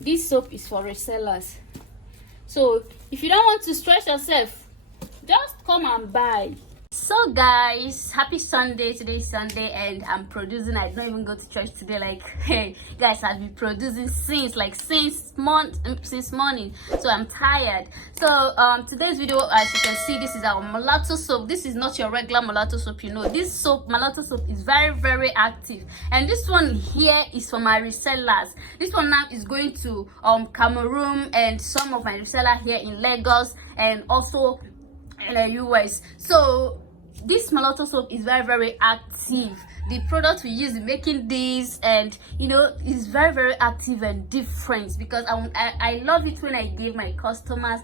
this soap is for resellers. So if you don't want to stress yourself, just come and buy. So guys, happy Sunday. Today is Sunday and I'm producing. I don't even go to church today. Like, hey guys, I've been producing since morning, so I'm tired. So today's video, as you can see, this is our molato soap. This is not your regular molato soap. You know, this molato soap is very active, and this one here is for my resellers. This one now is going to Cameroon and some of my resellers here in Lagos and also in the US. So this molato soap is very active. The product we use in making this, and you know, is very active and different, because I love it when I give my customers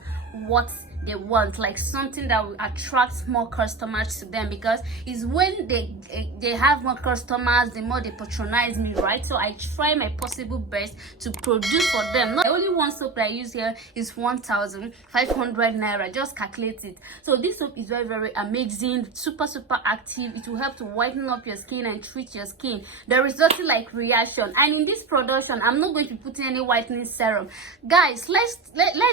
what they want, like something that will attract more customers to them, because it's when they have more customers, the more they patronize me, right? So I try my possible best to produce for them. Not the only one soap that I use here is 1,500 naira. Just calculate it. So this soap is very amazing, super active. It will help to whiten up your skin and treat your skin. There is nothing like reaction. And in this production, I'm not going to be putting any whitening serum. Guys, let's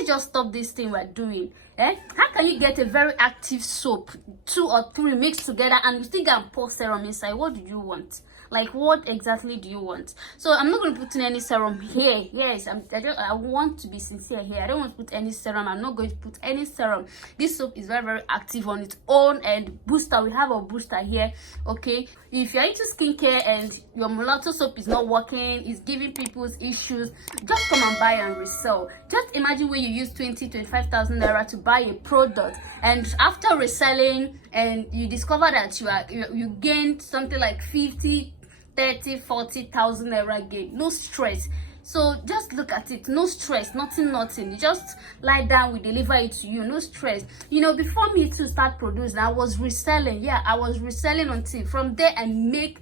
just stop this thing we're doing. How can you get a very active soap, 2 or 3 mixed together, and you still can pour serum inside? What do you want? Like, what exactly do you want? So I'm not going to put in any serum here. Yes, I want to be sincere here. I don't want to put any serum. I'm not going to put any serum. This soap is very active on its own. And booster, we have a booster here. Okay, if you're into skincare and your mulatto soap is not working, it's giving people's issues, just come and buy and resell. Just imagine when you use 25,000 naira to buy a product, and after reselling, and you discover that you gained something like 50, 30, 40,000 naira gain. No stress. So just look at it. No stress. Nothing. You just lie down, we deliver it to you. No stress. You know, before me to start producing, I was reselling. Yeah, I was reselling until from there I made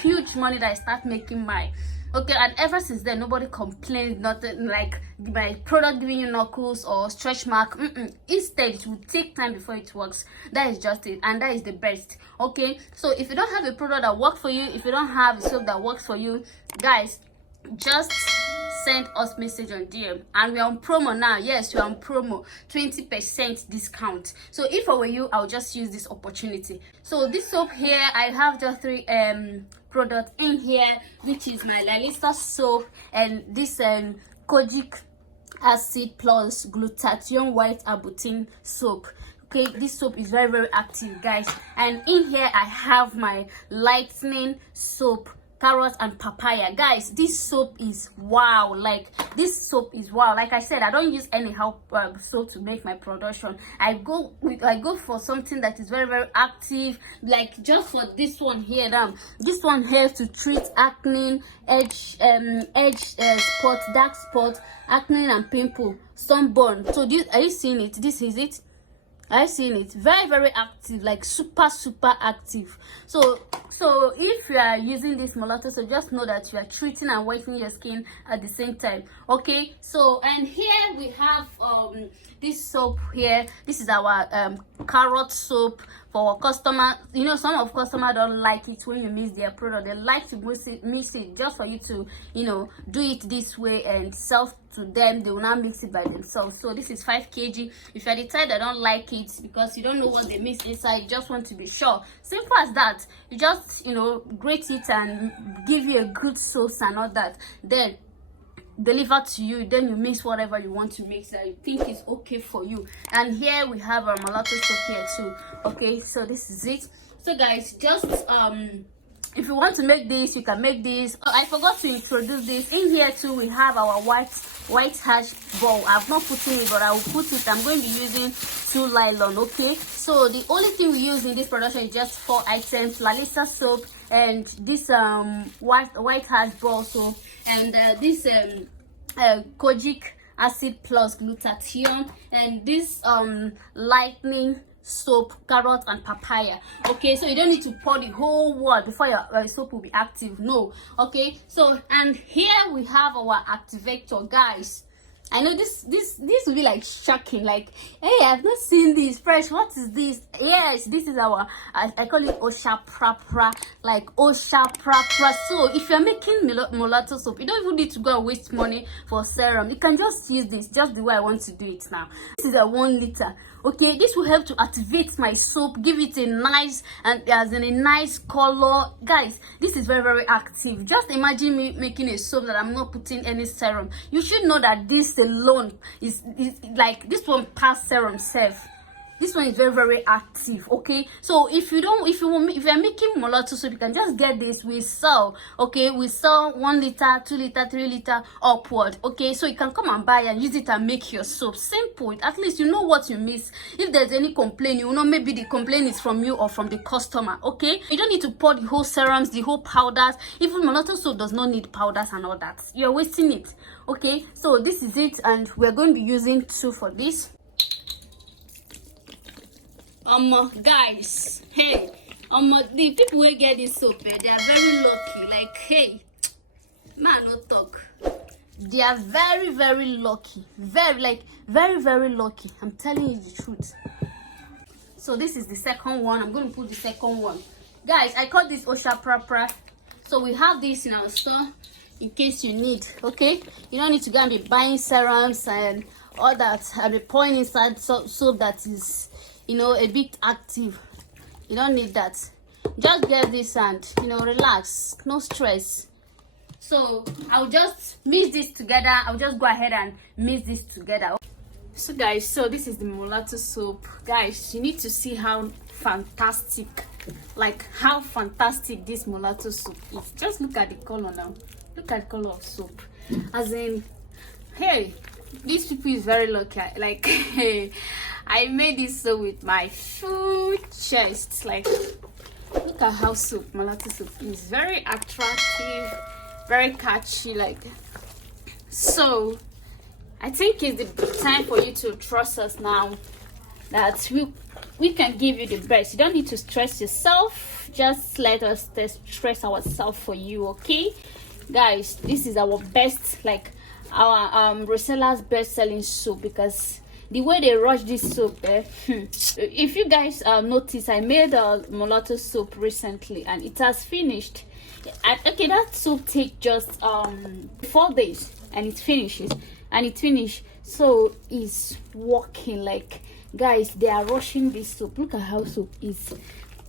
huge money that I start making my. Okay, and ever since then, nobody complained, nothing like my product giving you knuckles or stretch mark. Instead, it will take time before it works. That is just it, and that is the best. Okay, so if you don't have a product that works for you, if you don't have a soap that works for you, guys, just send us message on DM. And we're on promo now. Yes, we're on promo, 20% discount. So if I were you, I'll just use this opportunity. So this soap here, I have just 3 products in here, which is my Lalisa soap and this kojic acid plus glutathione white arbutin soap. Okay, this soap is very active, guys. And in here I have my lightening soap, carrot and papaya. Guys, this soap is wow. Like, this soap is wow. Like I said, I don't use any soap to make my production. I go for something that is very active, like just for this one here. This one helps to treat acne, edge spot, dark spot, acne and pimple, sunburn. So are you seeing it? This is it. I've seen it. Very active, like super active. So if you are using this molato, so just know that you are treating and whitening your skin at the same time. Okay, so and here we have this soap here. This is our carrot soap for our customer. You know, some of customers don't like it when you mix their product. They like to mix it just for you to, you know, do it this way and sell to them. They will not mix it by themselves. So this is 5 kg. If you're the type that don't like it because you don't know what they mix inside, you just want to be sure, simple as that. You just, you know, grate it and give you a good sauce and all that, then deliver to you. Then you mix whatever you want to mix that you think is okay for you. And here we have our mulatto soap here too. Okay, so this is it. So guys, just if you want to make this, you can make this. Oh, I forgot to introduce this. In here too, we have our white hash ball. I've not put in it, but I will put it. I'm going to be using 2 nylon. Okay, so the only thing we use in this production is just 4 items: Lalisa soap and this white hash ball soap, and this kojic acid plus glutathione, and this lightening soap, carrot and papaya. Okay, so you don't need to pour the whole word before your soap will be active. No. Okay, so and here we have our activator, guys. I know this will be like shocking, like, hey, I've not seen this fresh. What is this? Yes, this is our I call it Osha Prapra, like Osha Prapra. So if you're making mulatto soap, you don't even need to go and waste money for serum. You can just use this just the way I want to do it now. This is a 1 liter. Okay, this will help to activate my soap, give it a nice and as in a nice color. Guys, this is very, very active. Just imagine me making a soap that I'm not putting any serum. You should know that this alone is like, this one past serum self. This one is very, very active. Okay, so if you're making mulatto soap, you can just get this. We sell, okay, we sell 1 liter, 2 liter, 3 liter upward. Okay, so you can come and buy and use it and make your soap. Simple. At least you know what you miss. If there's any complaint, you know maybe the complaint is from you or from the customer. Okay, you don't need to pour the whole serums, the whole powders. Even mulatto soap does not need powders and all that. You're wasting it. Okay, so this is it, and we're going to be using 2 for this. Guys, hey, the people who get this soap, they are very lucky. Like, hey, man, no talk. They are very, very lucky. Very, very lucky. I'm telling you the truth. So this is the second one. I'm going to put the second one. Guys, I call this Osha Prapra. So we have this in our store in case you need. Okay, you don't need to go and be buying serums and all that. I'll be pouring inside soap that is, you know, a bit active. You don't need that. Just get this and, you know, relax, no stress. So I'll just mix this together. I'll just go ahead and mix this together. So guys, so this is the mulatto soap. Guys, you need to see how fantastic, like how fantastic this mulatto soap is. Just look at the color now. Look at the color of soap. As in, hey, these people is very lucky. Like, hey, I made this soap with my full chest. Like, look at how soap, mulatto soap is very attractive, very catchy. Like, so I think it's the time for you to trust us now that we can give you the best. You don't need to stress yourself. Just let us stress ourselves for you. Okay, guys, this is our best, like our resellers best selling soap, because the way they rush this soap, if you guys notice, I made a mulatto soap recently and it has finished. Okay, that soap takes just 4 days and it finishes, so it's working. Like, guys, they are rushing this soap. Look at how soap is.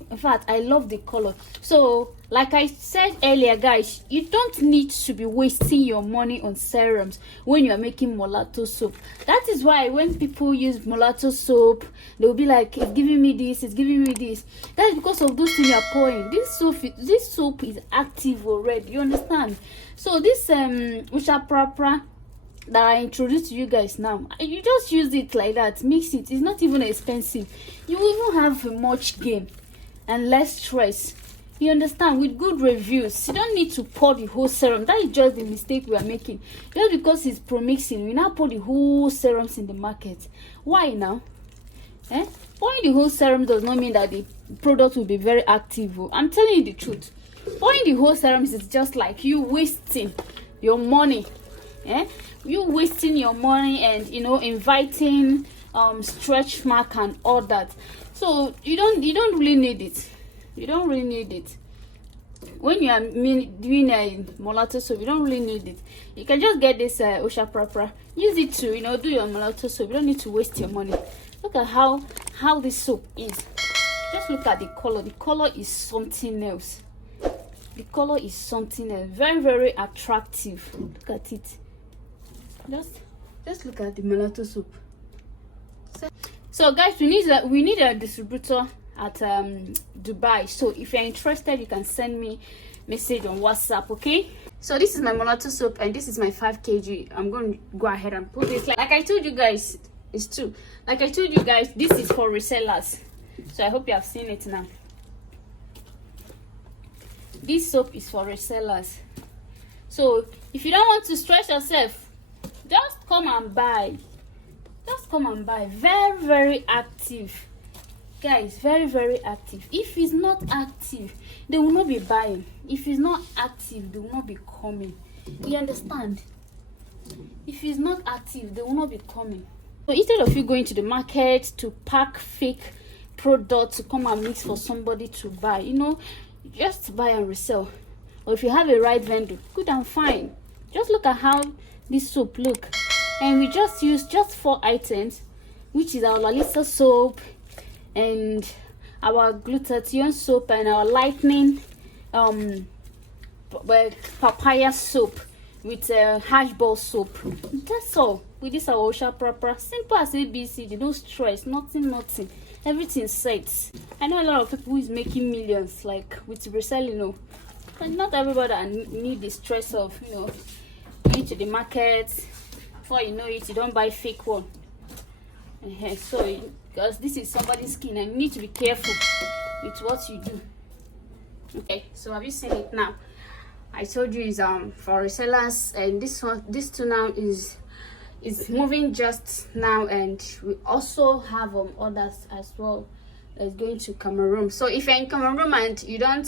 In fact, I love the color. So like I said earlier, guys, you don't need to be wasting your money on serums when you are making mulatto soap. That is why when people use mulatto soap, they'll be like, it's giving me this, it's giving me this. That's because of those things you are pouring. This soap is active already, you understand? So this Usha Prapra that I introduced to you guys now, you just use it like that, mix it. It's not even expensive. You even have much gain and less stress, you understand, with good reviews. You don't need to pour the whole serum. That is just the mistake we are making. Just because it's pro-mixing, we now pour the whole serums in the market. Why now? Pouring the whole serum does not mean that the product will be very active. I'm telling you the truth. Pouring the whole serums is just like you wasting your money. You wasting your money and, you know, inviting stretch mark and all that. So you don't really need it. You don't really need it. When you are doing a mulatto soap, you don't really need it. You can just get this Osha Prapra, use it to, you know, do your mulatto soap. You don't need to waste your money. Look at how this soap is. Just look at the color. The color is something else. The color is something else. Very, very attractive. Look at it. Just look at the mulatto soap. So guys, we need a distributor at Dubai. So if you're interested, you can send me message on WhatsApp. Okay, so this is my mulatto soap and this is my 5 kg. I'm going to go ahead and put this, like I told you guys, it's true. Like I told you guys, this is for resellers. So I hope you have seen it now. This soap is for resellers. So if you don't want to stress yourself, just come and buy. Just come and buy. Very, very active, guys. Very, very active. If it's not active, they will not be buying. If it's not active, they will not be coming. You understand? if it's not active, they will not be coming. So instead of you going to the market to pack fake products to come and mix for somebody to buy, you know, just buy and resell. Or if you have a right vendor, good and fine. Just look at how this soap look, and we just use just 4 items, which is our Lalisa soap and our glutathione soap and our lightning papaya soap with hash ball soap. That's all. With this our Osha proper, simple as ABC. No stress, nothing. Everything set. I know a lot of people who is making millions like with reselling, you know, but not everybody need the stress of, you know, going to the market. Before you know it, you don't buy fake one. So because this is somebody's skin and you need to be careful with what you do. Okay, so have you seen it now? I told you it's for resellers, and this two now is moving just now, and we also have others as well that's going to Cameroon. So if you're in Cameroon and you don't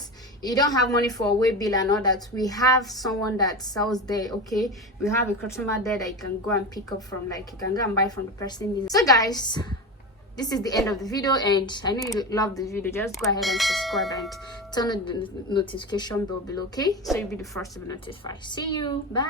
have money for away bill and all that, we have someone that sells there. Okay, we have a customer there that you can go and pick up from, like you can go and buy from the person. So guys, this is the end of the video, and I know you love the video. Just go ahead and subscribe and turn on the notification bell below, okay, so you'll be the first to be notified. See you, bye.